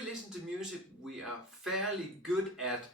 we listen to music, we are fairly good at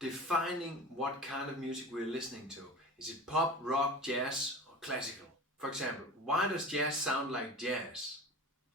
defining what kind of music we're listening to. Is it pop, rock, jazz, or classical? For example, why does jazz sound like jazz?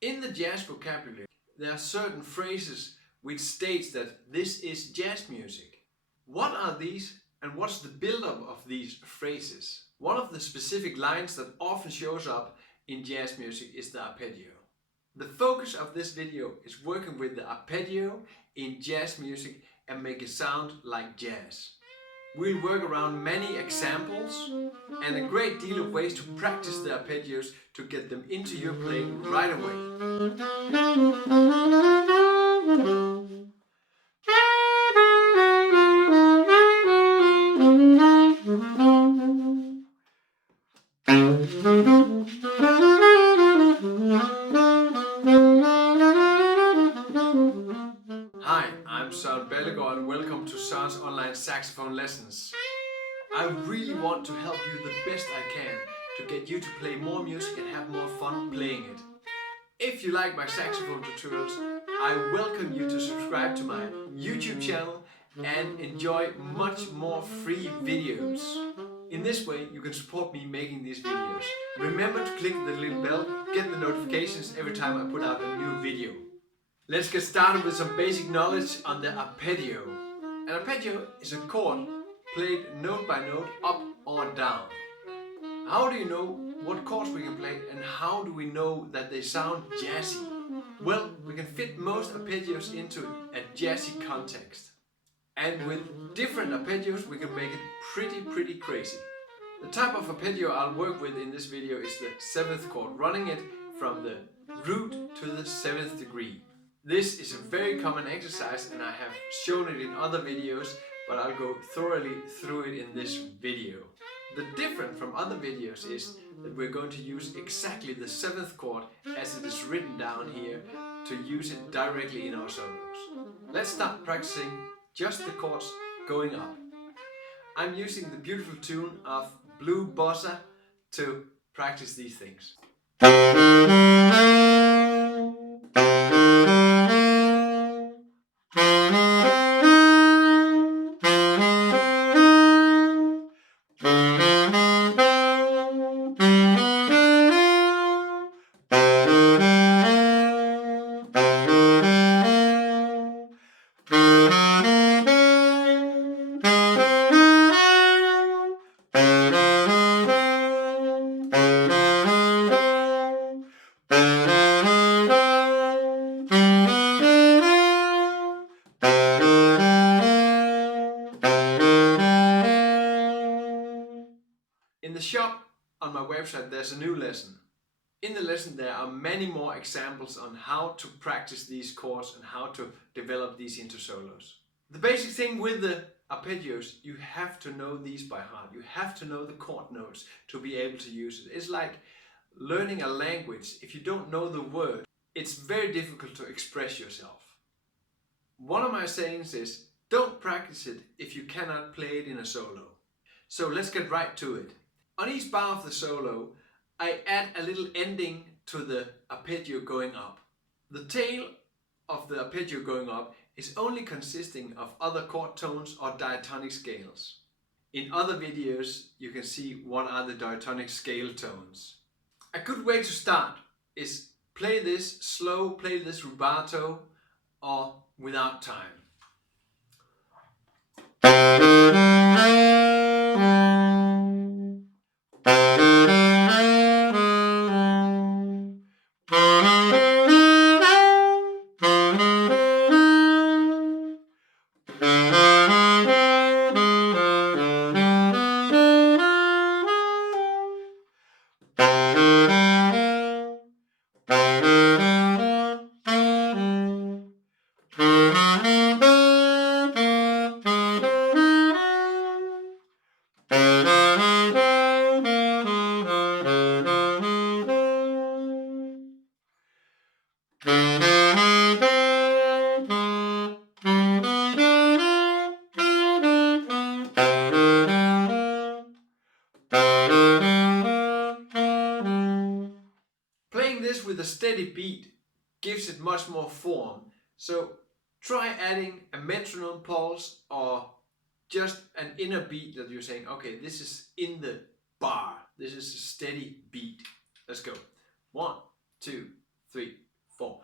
In the jazz vocabulary, there are certain phrases which states that this is jazz music. What are these and what's the build-up of these phrases? One of the specific lines that often shows up in jazz music is the arpeggio. The focus of this video is working with the arpeggio in jazz music and make it sound like jazz. We'll work around many examples and a great deal of ways to practice the arpeggios to get them into your playing right away. Hi, I'm Søren and welcome to Søren's online saxophone lessons. I really want to help you the best I can to get you to play more music and have more fun playing it. If you like my saxophone tutorials, I welcome you to subscribe to my YouTube channel and enjoy much more free videos. In this way you can support me making these videos. Remember to click the little bell, get the notifications every time I put out a new video. Let's get started with some basic knowledge on the arpeggio. An arpeggio is a chord played note by note, up or down. How do you know what chords we can play and how do we know that they sound jazzy? Well, we can fit most arpeggios into a jazzy context. And with different arpeggios we can make it pretty crazy. The type of arpeggio I'll work with in this video is the 7th chord, running it from the root to the 7th degree. This is a very common exercise and I have shown it in other videos, but I'll go thoroughly through it in this video. The difference from other videos is that we're going to use exactly the 7th chord as it is written down here to use it directly in our solos. Let's start practicing just the chords going up. I'm using the beautiful tune of Blue Bossa to practice these things. In the shop on my website there's a new lesson. In the lesson there are many more examples on how to practice these chords and how to develop these into solos. The basic thing with the arpeggios, you have to know these by heart. You have to know the chord notes to be able to use it. It's like learning a language. If you don't know the word, it's very difficult to express yourself. One of my sayings is, don't practice it if you cannot play it in a solo. So let's get right to it. On each bar of the solo, I add a little ending to the arpeggio going up. The tail of the arpeggio going up is only consisting of other chord tones or diatonic scales. In other videos you can see what are the diatonic scale tones. A good way to start is play this slow, play this rubato or without time. Playing this with a steady beat gives it much more form. So Try adding a metronome pulse or just an inner beat that you're saying, okay, this is in the bar. This is a steady beat. Let's go. 1, 2, 3, 4.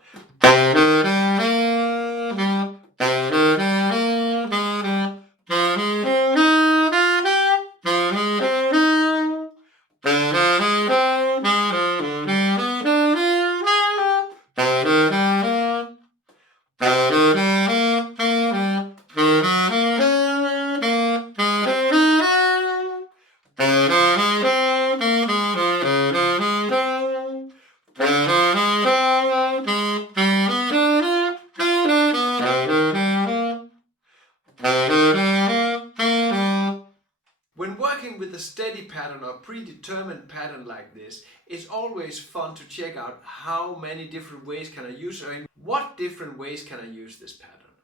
When working with a steady pattern or predetermined pattern like this, it's always fun to check out how many different ways can I use, or in what different ways can I use this pattern.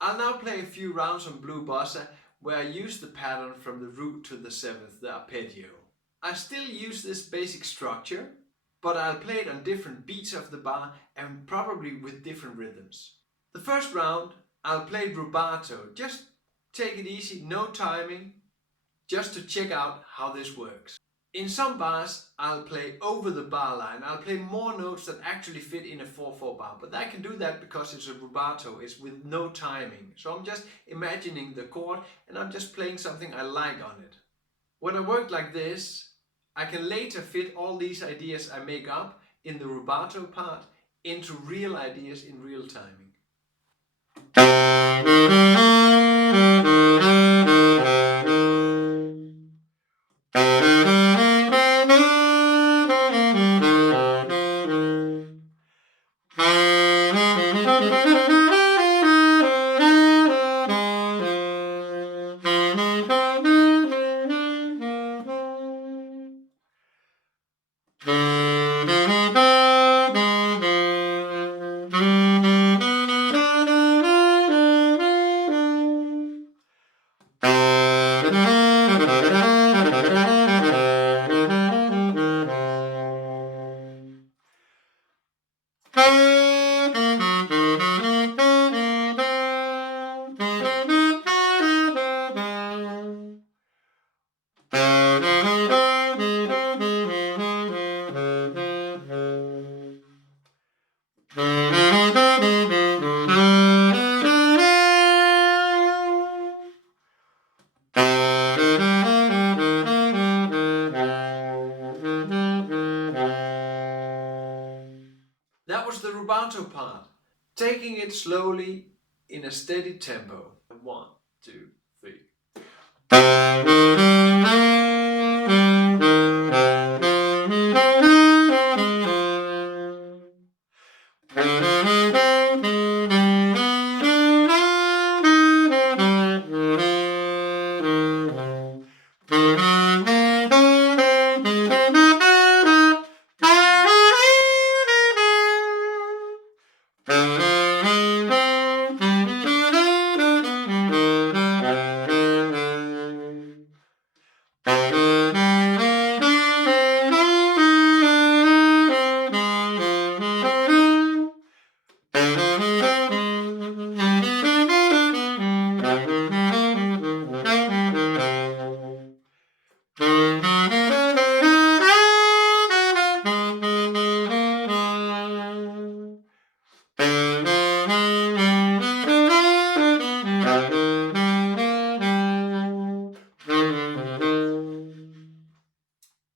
I'll now play a few rounds on Blue Bossa where I use the pattern from the root to the seventh, the arpeggio. I still use this basic structure, but I'll play it on different beats of the bar and probably with different rhythms. The first round I'll play rubato, just take it easy, no timing, just to check out how this works. In some bars I'll play over the bar line, I'll play more notes that actually fit in a 4/4 bar, but I can do that because it's a rubato, it's with no timing. So I'm just imagining the chord and I'm just playing something I like on it. When I work like this, I can later fit all these ideas I make up in the rubato part into real ideas in real timing. That was the rubato part, taking it slowly in a steady tempo. 1, 2, 3.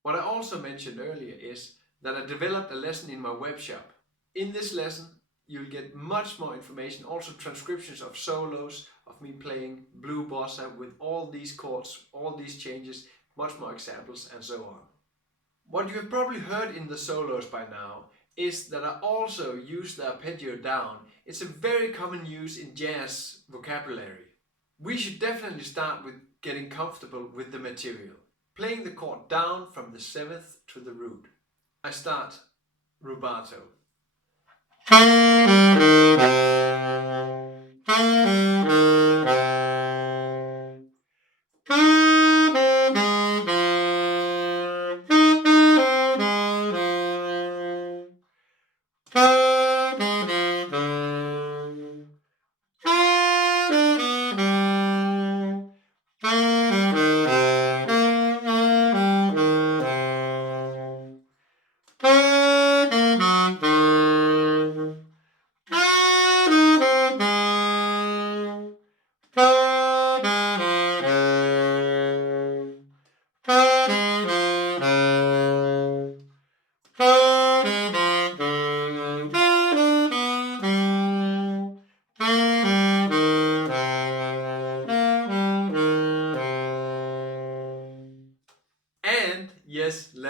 What I also mentioned earlier is that I developed a lesson in my web shop. In this lesson you'll get much more information, also transcriptions of solos of me playing Blue Bossa with all these chords, all these changes, much more examples and so on. What you have probably heard in the solos by now is that I also use the arpeggio down. It's a very common use in jazz vocabulary. We should definitely start with getting comfortable with the material. Playing the chord down from the seventh to the root. I start rubato.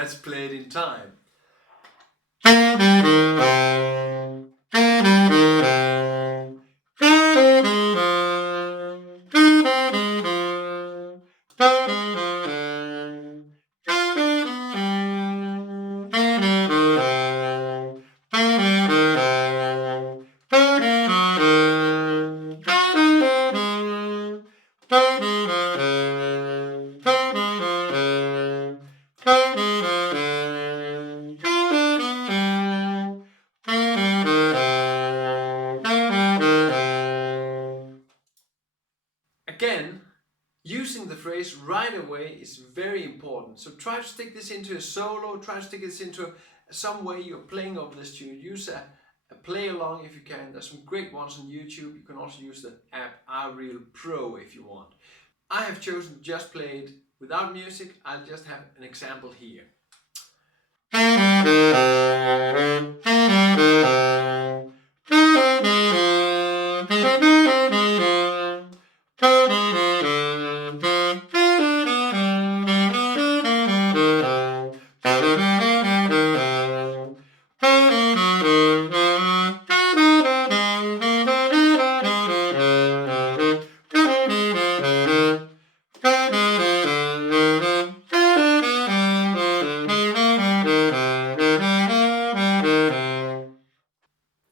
Let's play it in time. Again, using the phrase right away is very important. So try to stick this into a solo, try to stick this into some way you're playing over this tune. Use a play along if you can. There's some great ones on YouTube. You can also use the app Real Pro if you want. I have chosen to just play it without music. I'll just have an example here.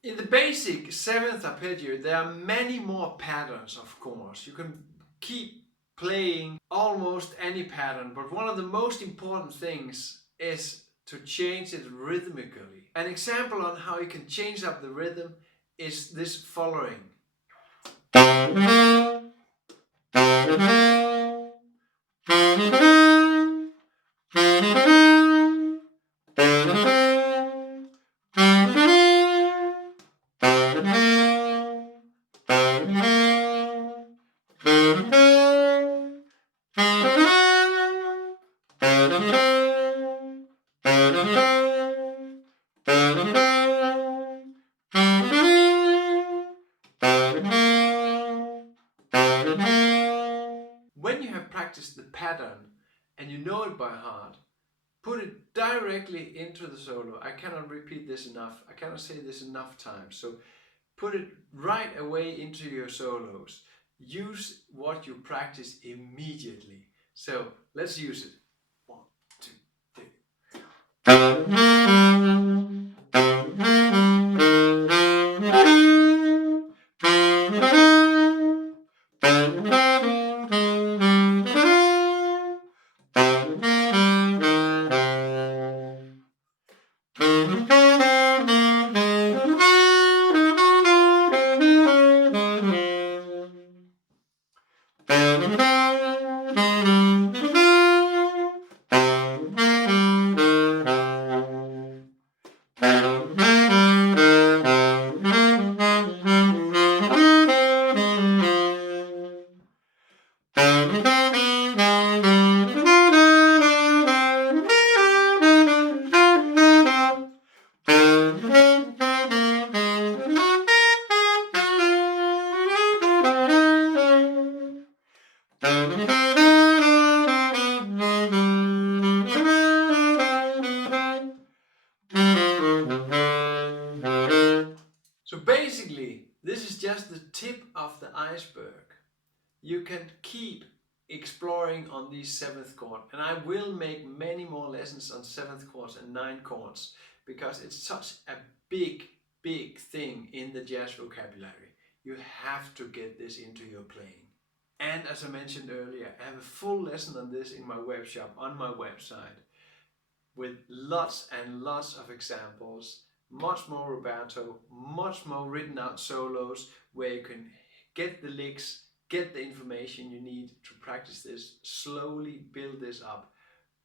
In the basic 7th arpeggio, there are many more patterns, of course. You can keep playing almost any pattern, but one of the most important things is to change it rhythmically. An example on how you can change up the rhythm is this following. When you have practiced the pattern and you know it by heart, put it directly into the solo. I cannot repeat this enough. I cannot say this enough times. So put it right away into your solos. Use what you practice immediately. So let's use it. 1, 2, So basically, this is just the tip of the iceberg. You can keep exploring on these 7th chord, and I will make many more lessons on 7th chords and 9th chords because it's such a big thing in the jazz vocabulary. You have to get this into your playing. And as I mentioned earlier, I have a full lesson on this in my web shop on my website with lots and lots of examples, much more rubato, much more written out solos where you can get the licks, get the information you need to practice this, slowly build this up.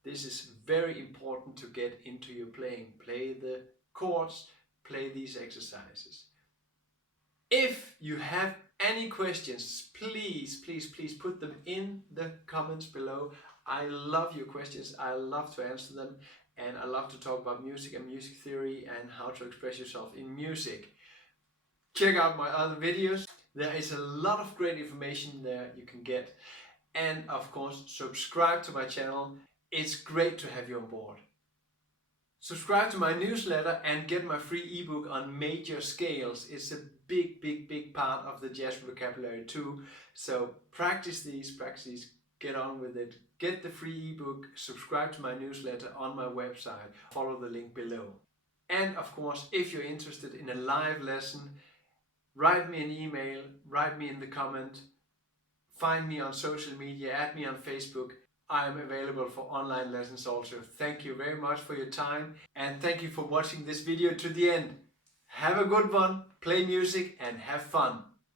This is very important to get into your playing. Play the chords, play these exercises. If you have any questions, please put them in the comments below. I love your questions, I love to answer them, and I love to talk about music and music theory and how to express yourself in music. Check out my other videos. There is a lot of great information there you can get. And of course, subscribe to my channel. It's great to have you on board. Subscribe to my newsletter and get my free ebook on major scales. It's a big part of the jazz vocabulary too. So practice these, get on with it. Get the free ebook, subscribe to my newsletter on my website, follow the link below. And of course, if you're interested in a live lesson, write me an email, write me in the comment, find me on social media, add me on Facebook. I am available for online lessons also. Thank you very much for your time and thank you for watching this video to the end. Have a good one, play music and have fun.